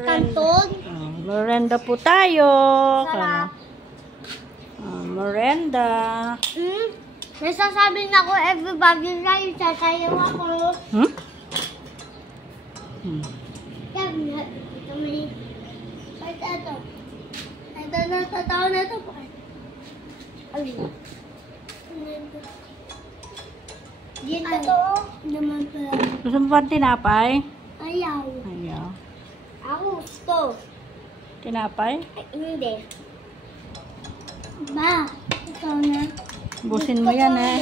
Kanton. Merenda po tayo. Sarap. Merenda. Nasasabi na ako everybody tayo, sasayaw ako. Ito may... Ito. Ito na, tatawa na ito. Alin? Yan na. Ito naman pala. Gusto mo ba tinapay? Ayaw. Ayaw. Ako gusto. Tinapay? Ay, hindi. Ba, ito na. Busin mo yan eh.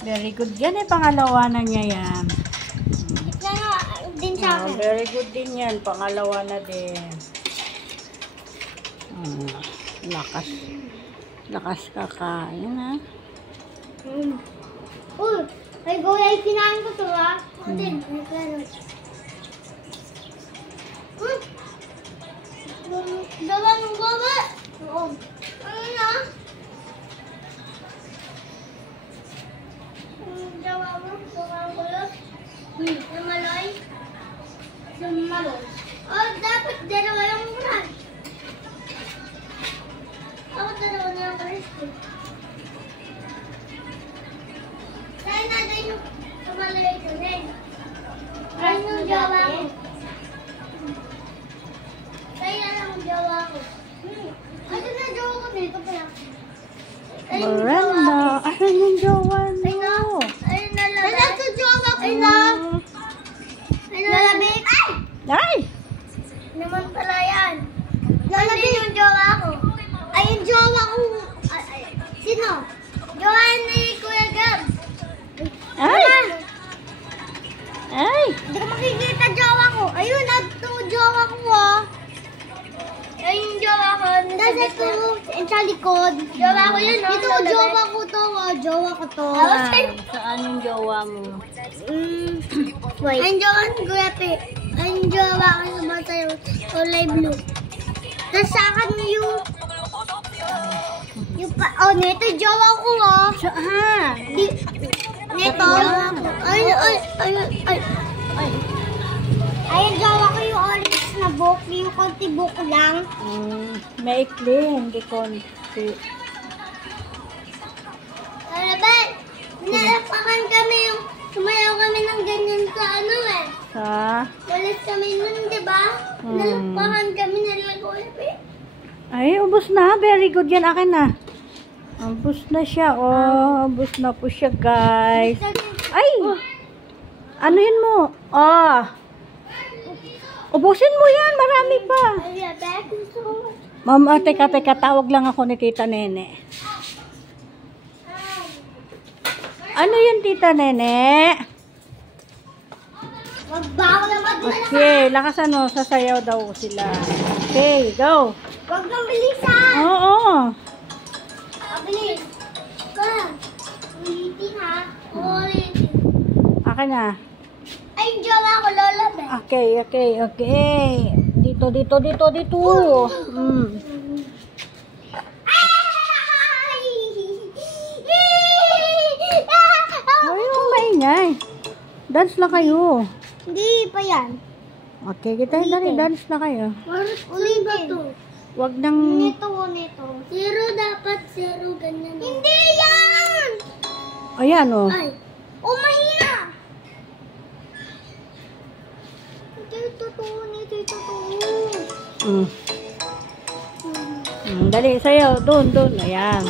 Very good yan eh. Pangalawa na niya yan. Ito na din sa akin. Very good din yan. Pangalawa na din. Lakas. Lakas kakain ha. Uy, may gulay kinain ko to ha. Din, may carrots. Gawa ng gawa. Oo. Ano na? Gawa mo? Gawa ng gawa? Namaloy? Namaloy. Oh, dapat dalawa yung brand. Ako dalawa na yung brand. Saan natin yung namaloy ko rin? Saan yung gawa ko? Kaya lang jowa ko. Ano na jowa ko dito pala? Merenda. Asan yung jowa mo? Ayun na lang. Ayun na jowa ko. Ayun na. Lalabik. Ay! Ay! Naman pala yan. Lalabik yung jowa ko. Ay, yung jowa ko. Sino? Jowa ni Kuya Gab. Ay! Ay! Hindi ko makikita jowa ko. Ayun, ito jowa ko ah. Ayun yung jowa ko. Nasa ito, sa likod. Jowa ko yun. Ito, jowa ko to. Jowa ko to. Saan yung jowa mo? Wait. Ang jowa ko, Kuya Pe. Ang jowa ko sa bata yung kulay blue. Tapos sa akin yung neto jowa ko ah. Neto. Ayun, jowa ko yung orange na book. Yung konti book lang. Maikli, hindi konti. Alabay, nalapakan kami yung sumayaw kami ng ganyan sa ano eh. Sa? Walis kami nun, di ba? Nalapakan kami nalagulap eh. Ay, ubos na. Very good yan. Akin na. Ubos na siya. Oh, ubos na po siya, guys. Ay! Ano yun mo? Ubusin mo yan. Marami pa. Mama, teka. Tawag lang ako ni Tita Nene. Ano yun, Tita Nene? Magbago naman din. Okay, lakasan mo. Sasayaw daw sila. Okay, go. Huwag kang bilisan. Oo. Bilis. Ka. Ulitin ha. Ulitin. Akin na. Ay, yung jowa ko, Lola Be. Okay. Dito. Ay, yung maingay. Dance na kayo. Hindi pa yan. Okay, kita dali. Dance na kayo. Ulitin. Wag nang... Nito. Zero dapat, zero ganyan. Hindi yan! Ayan, oh. Ay. Oh, mahina! Ito. Dali, sayo. Doon. Ayan.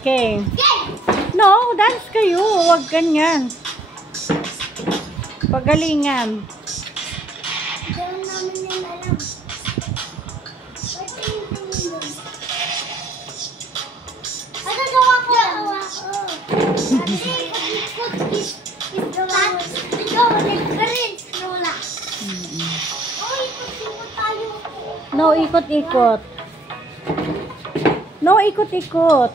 Okay. No, dance kayo. Wag ganyan. Pagalingan. Diyan namin yung alam. Ano gawa ko? No, ikot-ikot.